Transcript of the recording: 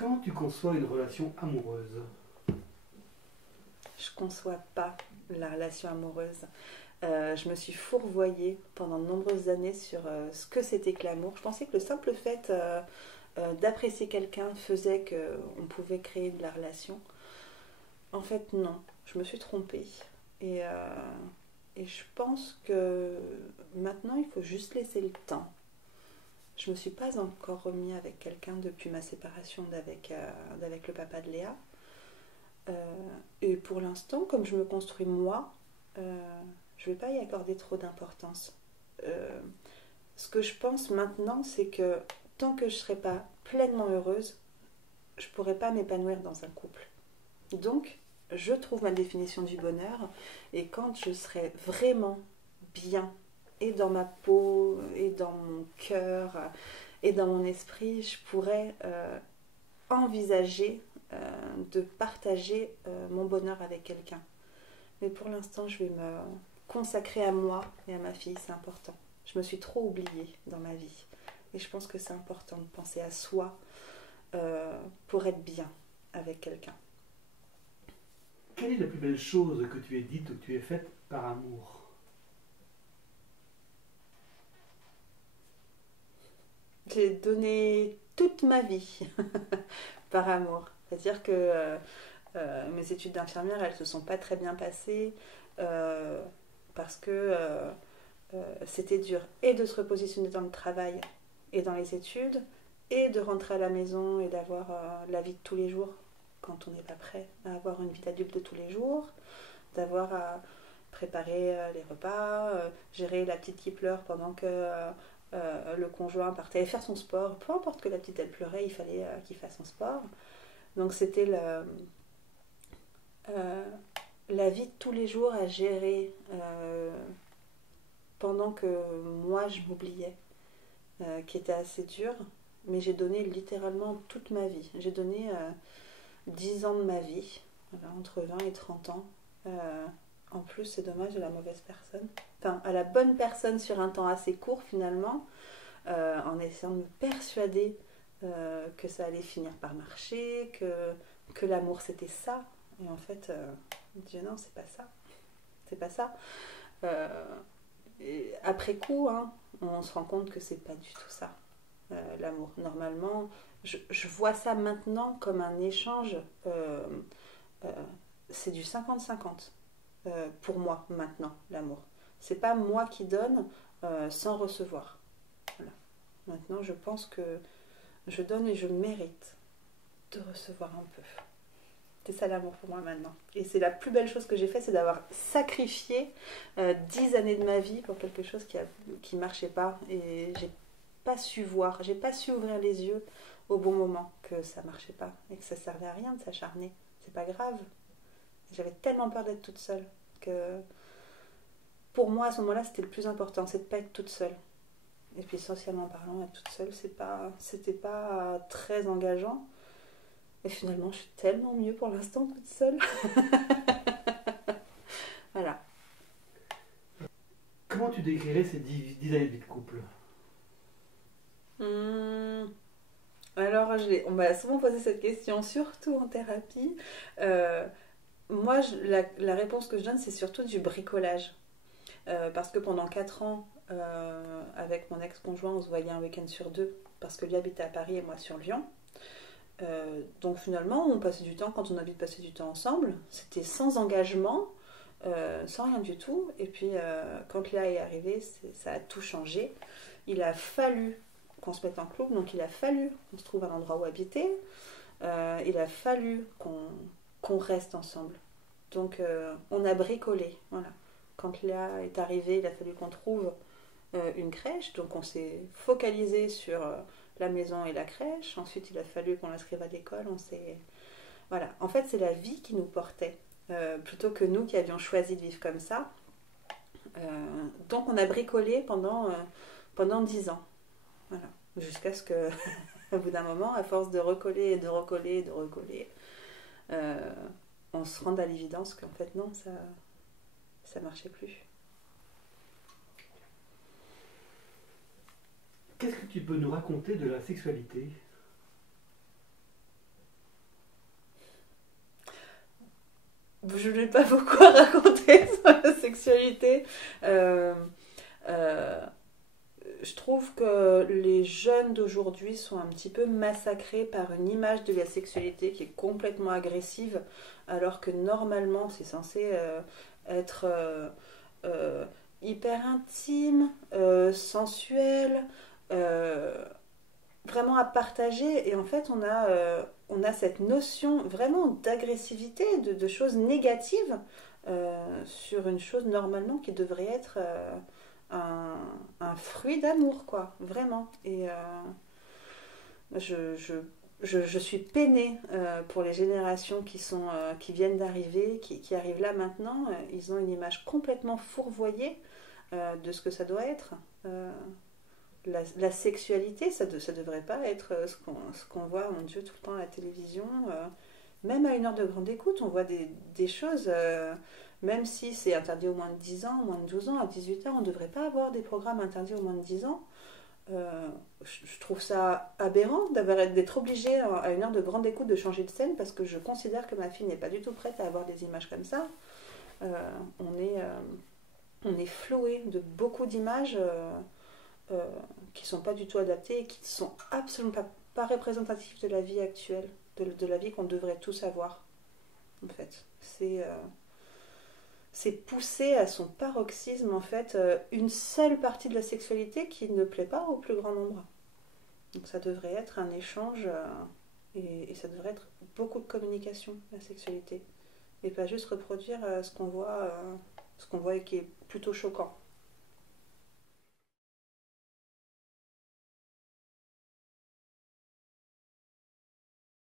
Comment tu conçois une relation amoureuse? Je conçois pas la relation amoureuse. Je me suis fourvoyée pendant de nombreuses années sur ce que c'était que l'amour. Je pensais que le simple fait d'apprécier quelqu'un faisait qu'on pouvait créer de la relation. En fait, non. Je me suis trompée. Et, euh, et je pense que maintenant, il faut juste laisser le temps. Je me suis pas encore remis avec quelqu'un depuis ma séparation d'avec le papa de Léa. Et pour l'instant, comme je me construis moi, je ne vais pas y accorder trop d'importance. Euh, Ce que je pense maintenant, c'est que tant que je ne serai pas pleinement heureuse, je ne pourrai pas m'épanouir dans un couple. Donc, je trouve ma définition du bonheur, et quand je serai vraiment bien, et dans ma peau, et dans mon cœur, et dans mon esprit, je pourrais envisager de partager mon bonheur avec quelqu'un. Mais pour l'instant, je vais me consacrer à moi et à ma fille, c'est important. Je me suis trop oubliée dans ma vie. Et je pense que c'est important de penser à soi pour être bien avec quelqu'un. Quelle est la plus belle chose que tu aies dite ou que tu aies faite par amour? J'ai donné toute ma vie par amour. C'est-à-dire que mes études d'infirmière, elles ne se sont pas très bien passées euh, parce que c'était dur et de se repositionner dans le travail et dans les études et de rentrer à la maison et d'avoir la vie de tous les jours quand on n'est pas prêt à avoir une vie d'adulte de tous les jours, d'avoir à préparer les repas, gérer la petite qui pleure pendant que le conjoint partait faire son sport. Peu importe que la petite elle pleurait, il fallait qu'il fasse son sport. Donc c'était euh, la vie de tous les jours à gérer pendant que moi je m'oubliais, qui était assez dur. Mais j'ai donné littéralement toute ma vie. J'ai donné 10 ans de ma vie, voilà, entre 20 et 30 ans. En plus, c'est dommage, à la mauvaise personne. Enfin, à la bonne personne sur un temps assez court finalement, en essayant de me persuader que ça allait finir par marcher, que l'amour c'était ça. Et en fait, je me dis non, c'est pas ça. C'est pas ça. Euh, et après coup, hein, on se rend compte que c'est pas du tout ça, l'amour. Normalement, je vois ça maintenant comme un échange. Euh, c'est du 50-50 pour moi maintenant, l'amour. C'est pas moi qui donne sans recevoir. Voilà. Maintenant, je pense que je donne et je mérite de recevoir un peu. C'est ça l'amour pour moi maintenant. Et c'est la plus belle chose que j'ai fait, c'est d'avoir sacrifié 10 années de ma vie pour quelque chose qui marchait pas. Et j'ai pas su voir, j'ai pas su ouvrir les yeux au bon moment que ça marchait pas et que ça servait à rien de s'acharner. C'est pas grave. J'avais tellement peur d'être toute seule que pour moi à ce moment-là c'était le plus important, c'est de pas être toute seule. Et puis socialement parlant, être toute seule, c'était pas très engageant. Et finalement, je suis tellement mieux pour l'instant toute seule. Voilà. Comment tu décrirais ces 10 années de vie de couple? Hum, Alors, on m'a souvent posé cette question, surtout en thérapie. Euh, Moi, la réponse que je donne, c'est surtout du bricolage. Parce que pendant 4 ans, avec mon ex-conjoint, on se voyait un week-end sur deux, parce que lui habitait à Paris et moi sur Lyon. Donc finalement, on passait du temps, quand on a envie de passer du temps ensemble, c'était sans engagement, sans rien du tout. Et puis quand Léa est arrivée, ça a tout changé. Il a fallu qu'on se mette en couple, donc il a fallu qu'on se trouve un endroit où habiter. Il a fallu qu'on reste ensemble. Donc on a bricolé, voilà. Quand Léa est arrivée, il a fallu qu'on trouve une crèche, donc on s'est focalisé sur la maison et la crèche. Ensuite, il a fallu qu'on l'inscrive à l'école. Voilà. En fait, c'est la vie qui nous portait, plutôt que nous qui avions choisi de vivre comme ça. Donc, on a bricolé pendant 10 ans. Voilà. Jusqu'à ce que, au bout d'un moment, à force de recoller et de recoller et de recoller, euh, on se rende à l'évidence qu'en fait, non, ça marchait plus. Qu'est-ce que tu peux nous raconter de la sexualité? je n'ai pas beaucoup à raconter sur la sexualité. Euh, euh, je trouve que les jeunes d'aujourd'hui sont un petit peu massacrés par une image de la sexualité qui est complètement agressive, alors que normalement c'est censé être euh, hyper intime, sensuel, euh, vraiment à partager. Et en fait, on a cette notion vraiment d'agressivité, de choses négatives sur une chose normalement qui devrait être un, un fruit d'amour, quoi, vraiment. Et je, je, je suis peinée pour les générations qui viennent d'arriver, qui arrivent là maintenant. Ils ont une image complètement fourvoyée de ce que ça doit être. La sexualité, ça devrait pas être ce qu'on voit, mon Dieu, tout le temps à la télévision. Même à une heure de grande écoute, on voit des choses, même si c'est interdit au moins de 10 ans, au moins de 12 ans, à 18 ans, on ne devrait pas avoir des programmes interdits au moins de 10 ans. Je trouve ça aberrant d'être obligé à une heure de grande écoute de changer de scène parce que je considère que ma fille n'est pas du tout prête à avoir des images comme ça. Euh, on, est, euh, on est floué de beaucoup d'images euh, qui ne sont pas du tout adaptées et qui ne sont absolument pas représentatives de la vie actuelle, de la vie qu'on devrait tous avoir, en fait. C'est pousser à son paroxysme, en fait, une seule partie de la sexualité qui ne plaît pas au plus grand nombre. Donc ça devrait être un échange et ça devrait être beaucoup de communication, la sexualité. Et pas juste reproduire ce qu'on voit et qui est plutôt choquant.